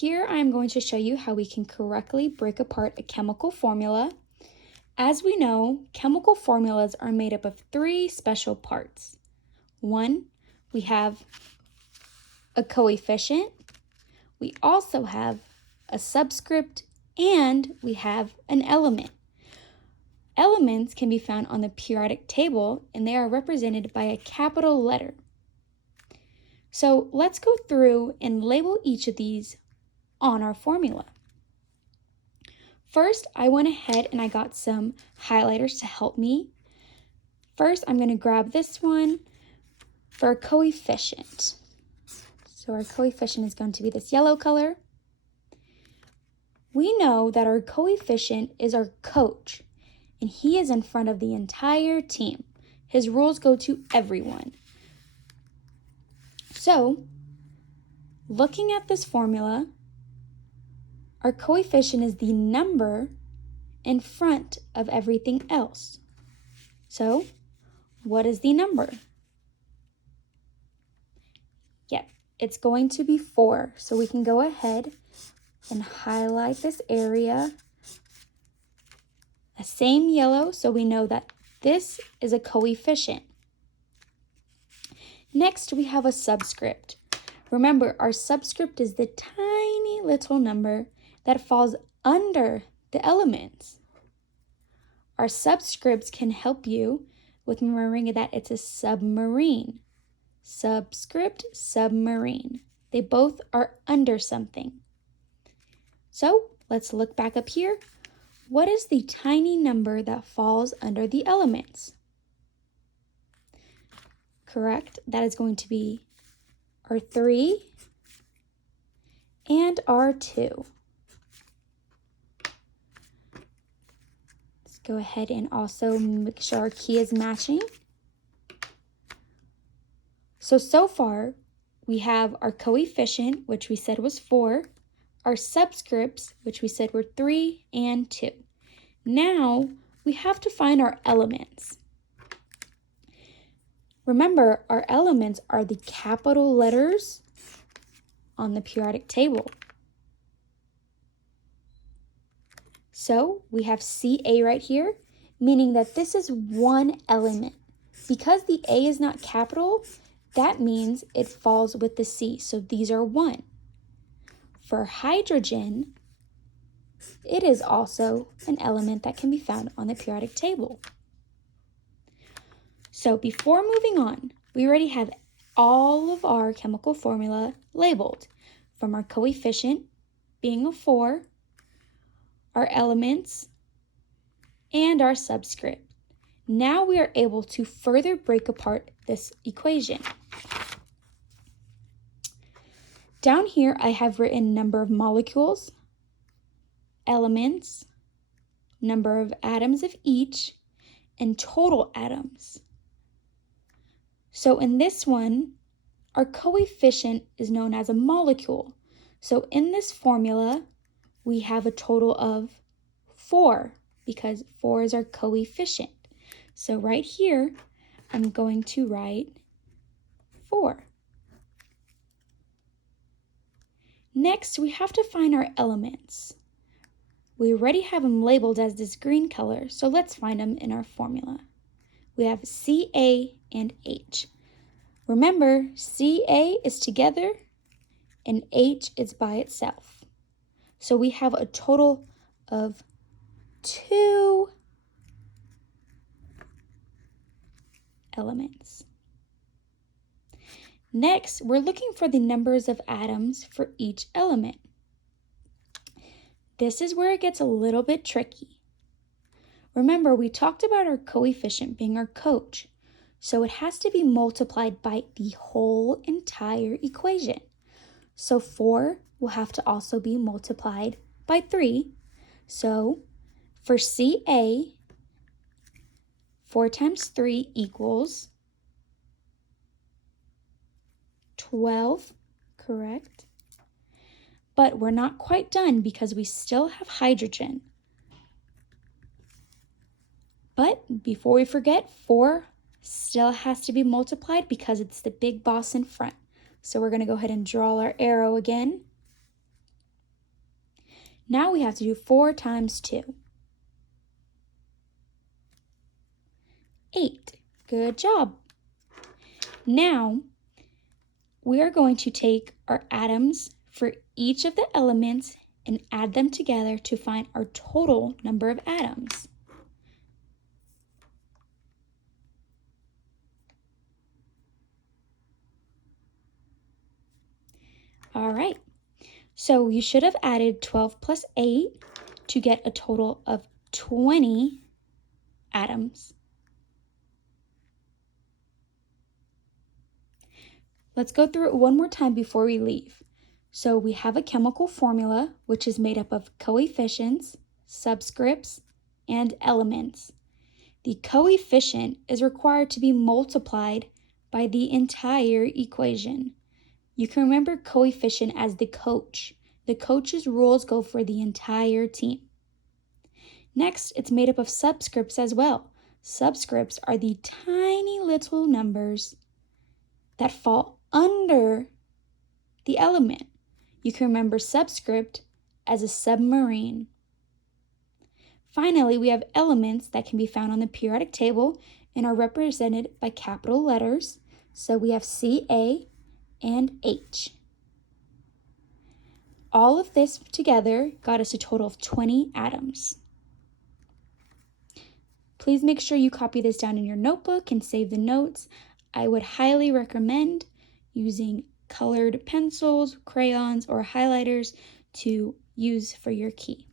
Here I am going to show you how we can correctly break apart a chemical formula. As we know, chemical formulas are made up of three special parts. One, we have a coefficient, we also have a subscript, and we have an element. Elements can be found on the periodic table, and they are represented by a capital letter. So let's go through and label each of these on our formula. First, I went ahead and I got some highlighters to help me. First, I'm going to grab this one for a coefficient. So our coefficient is going to be this yellow color. We know that our coefficient is our coach, and he is in front of the entire team. His rules go to everyone. So, looking at this formula, our coefficient is the number in front of everything else. So, what is the number? Yep, it's going to be 4. So we can go ahead and highlight this area. The same yellow, so we know that this is a coefficient. Next, we have a subscript. Remember, our subscript is the tiny little number that falls under the elements. Our subscripts can help you with remembering that it's a submarine. Subscript, submarine. They both are under something. So let's look back up here. What is the tiny number that falls under the elements? Correct, that is going to be our 3 and our 2. Let's go ahead and also make sure our key is matching. So far, we have our coefficient, which we said was 4, our subscripts, which we said were 3 and 2. Now, we have to find our elements. Remember, our elements are the capital letters on the periodic table. So, we have Ca right here, meaning that this is one element. Because the A is not capital, that means it falls with the C, so these are 1. For hydrogen, it is also an element that can be found on the periodic table. So before moving on, we already have all of our chemical formula labeled, from our coefficient being a 4, our elements, and our subscript. Now we are able to further break apart this equation. Down here, I have written number of molecules, elements, number of atoms of each, and total atoms. So in this one, our coefficient is known as a molecule. So in this formula, we have a total of 4 because 4 is our coefficient. So right here, I'm going to write 4. Next, we have to find our elements. We already have them labeled as this green color, so let's find them in our formula. We have Ca and H. Remember, Ca is together and H is by itself. So we have a total of 2 elements. Next, we're looking for the numbers of atoms for each element. This is where it gets a little bit tricky. Remember, we talked about our coefficient being our coach, so it has to be multiplied by the whole entire equation. So 4 will have to also be multiplied by 3. So for Ca, 4 times 3 equals 12, correct? But we're not quite done because we still have hydrogen. But before we forget, 4 still has to be multiplied because it's the big boss in front. So we're going to go ahead and draw our arrow again. Now we have to do 4 times 2. 8. Good job. Now, we are going to take our atoms for each of the elements and add them together to find our total number of atoms. All right, so you should have added 12 plus 8 to get a total of 20 atoms. Let's go through it one more time before we leave. So we have a chemical formula, which is made up of coefficients, subscripts, and elements. The coefficient is required to be multiplied by the entire equation. You can remember coefficient as the coach. The coach's rules go for the entire team. Next, it's made up of subscripts as well. Subscripts are the tiny little numbers that fall under the element. You can remember subscript as a submarine. Finally, we have elements that can be found on the periodic table and are represented by capital letters. So we have Ca and H. All of this together got us a total of 20 atoms. Please make sure you copy this down in your notebook and save the notes. I would highly recommend using colored pencils, crayons, or highlighters to use for your key.